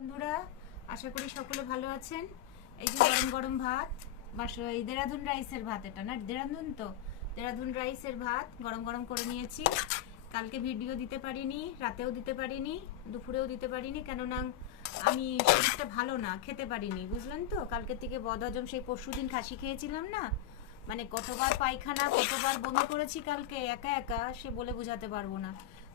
বন্ধুরা, আশা করি সকলে ভালো আছেন। এই যে গরম গরম ভাত, এই দেরাদুন রাইসের ভাত, এটা না দেরাদুন, তো দেরাদুন রাইসের ভাত গরম গরম করে নিয়েছি। কালকে ভিডিও দিতে পারিনি, রাতেও দিতে পারিনি, দুপুরেও দিতে পারিনি, কেননা আমি শরীরটা ভালো না, খেতে পারিনি, বুঝলেন তো। কালকের থেকে বদহজম, সেই পরশুদিন খাসি খেয়েছিলাম না, মানে কতবার পায়খানা, কতবার বমি করেছি কালকে একা একা, সে বলে বোঝাতে পারবো না।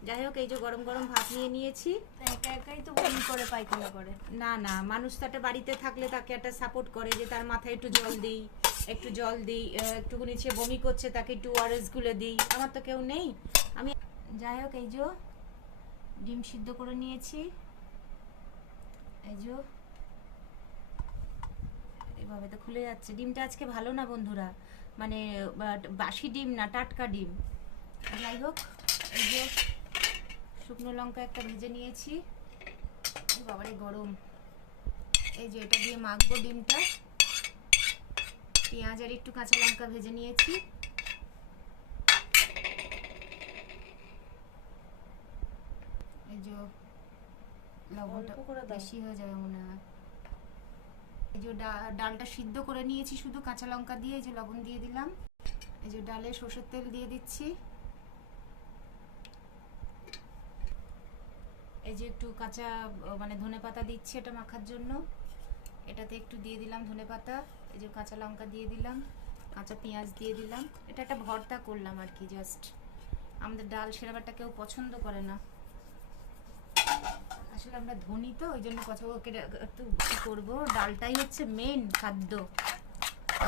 যাই হোক, এই যে গরম গরম ভাত নিয়ে নিয়েছি। একা একাই তো বমি করে পায়খানা করে। না না, মানুষ তো একটা বাড়িতে থাকলে তাকে একটা সাপোর্ট করে, যে তার মাথায় একটু জল দিই, একটুখানি সে বমি করছে তাকে একটু ওআরএস গুলে দিই। আমার তো কেউ নেই। আমি যাই হোক, এই যে ডিম সিদ্ধ করে নিয়েছি, এই যে এভাবে তো খুলে যাচ্ছে। ডিমটা আজকে ভালো না বন্ধুরা, মানে বাসি ডিম না, টাটকা ডিম। যাই হোক, এই যে শুকনো লঙ্কা একটা ভেজে নিয়েছি। বাবারে গরম। এই যে এটা দিয়ে মাখবো ডিমটা। পেঁয়াজ আর একটু কাঁচা লঙ্কা ভেজে নিয়েছি। এই যে লবণটা বেশি হয়ে যাবে মনে হয়। এই যে ডালটা সিদ্ধ করে নিয়েছি শুধু কাঁচা লঙ্কা দিয়ে, এই যে লবণ দিয়ে দিলাম। এই যে ডালে সরষের তেল দিয়ে দিচ্ছি। এই যে একটু কাঁচা মানে ধনেপাতা দিচ্ছি এটা মাখার জন্য। এটাতে একটু দিয়ে দিলাম ধনেপাতা। এই যে কাঁচা লঙ্কা দিয়ে দিলাম, কাঁচা পেঁয়াজ দিয়ে দিলাম। এটা একটা ভর্তা করলাম আর কি, জাস্ট। আমাদের ডাল সেরকম একটা কেউ পছন্দ করে না, আসলে আমরা ধনী তো, ওই জন্য একটু কি করবো, ডালটাই হচ্ছে মেন খাদ্য।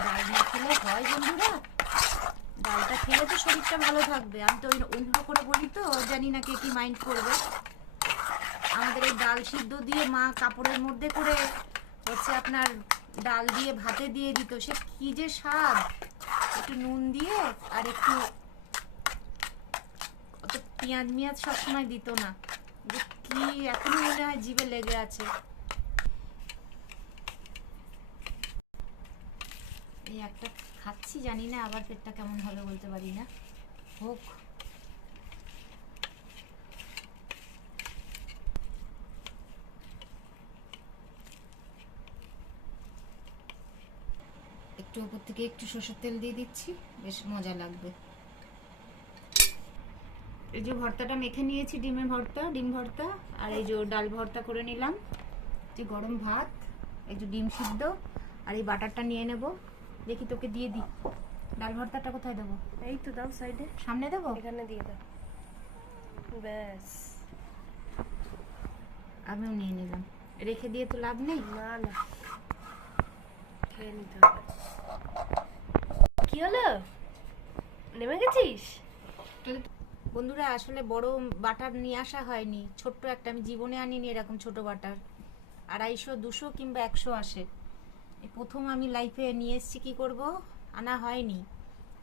ডাল না খেলে হয় বন্ধুরা? ডালটা খেলে তো শরীরটা ভালো থাকবে। আমি তো অন্য করে বলি তো, জানি না কে কি মাইন্ড করবে। আমাদের এই ডাল সিদ্ধ দিয়ে মা কাপড়ের মধ্যে করে হচ্ছে আপনার ডাল দিয়ে ভাতে দিয়ে দিত, সে কি যে স্বাদ। একটু নুন দিয়ে আর একটু অত পেঁয়াজ মিয়াজ সবসময় দিত না, যে কি এখনো মনে হয় জিভে লেগে আছে। এই একটা খাচ্ছি, জানি না আবার পেটটা কেমন হবে বলতে পারি না। হোক। একটু উপর থেকে একটু সরষের তেল দিয়ে দিচ্ছি, বেশ মজা লাগবে। এই যে ভর্তাটা মেখে নিয়েছি, ডিমের ভর্তা, ডিম ভর্তা, আর এই যে ডাল ভর্তা করে নিলাম। যে গরম ভাত, এই যে ডিম সিদ্ধ, আর এই বাটারটা নিয়ে নেব। দেখি তোকে দিয়ে দিই। ডাল ভর্তাটা কোথায় দেবো? এই তো দাও, সাইডে সামনে দেবো? এখানে দিয়ে দাও, ব্যাস। আমিও নিয়ে নিলাম, রেখে দিয়ে তো লাভ নেই। না না, খেয়ে নিতে হবে। কি হলো, নেমে গেছিস? বন্ধুরা, আসলে বড় বাটার নিয়ে আসা হয়নি, ছোট্ট একটা, আমি জীবনে আনিনি এরকম ছোট বাটার। 250, 200 কিংবা 100 আসে। এই প্রথম আমি লাইফে নিয়ে এসেছি, কি করব, আনা হয়নি।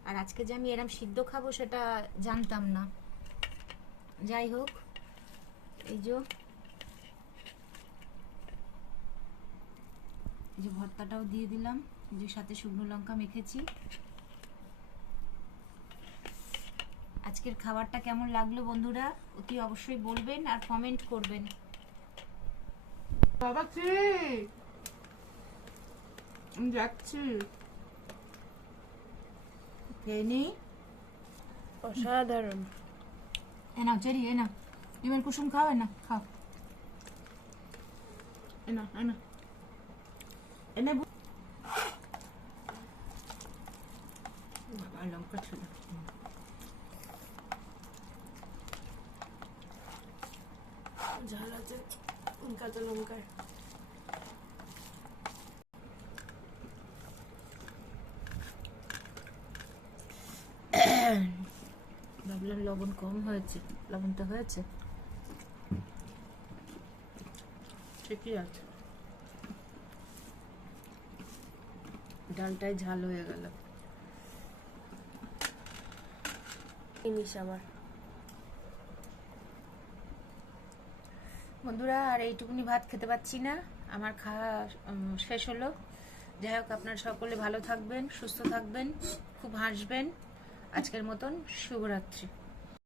আর আজকে যে আমি এরম সিদ্ধ খাবো সেটা জানতাম না। যাই হোক, এই যে ভর্তাটাও দিয়ে দিলাম, যে সাথে শুকনো লঙ্কা মেখেছি। আজকের খাবারটা কেমন লাগলো বন্ধুরা, অতি অবশ্যই বলবেন আর কমেন্ট করবেন। বাবা কি আমি যাচ্ছি, অসাধারণ। এনাও চেরি, এনা ডিমের কুসুম খাও, এনা খাও, এনা এনা এনে। বাবা লঙ্কা ছিল, ঝাল আছে কাঁচা লঙ্কায়। ভাবলাম লবণ কম হয়েছে, লবণটা হয়েছে ঠিকই আছে। ডালটাই ঝাল হয়ে গেল। জিনিস আমার বন্ধুরা, আর এইটুকুনি ভাত খেতে পাচ্ছি না, আমার খাওয়া শেষ হলো। যাই হোক, আপনারা সকলে ভালো থাকবেন, সুস্থ থাকবেন, খুব হাসবেন। আজকের মতন শুভরাত্রি।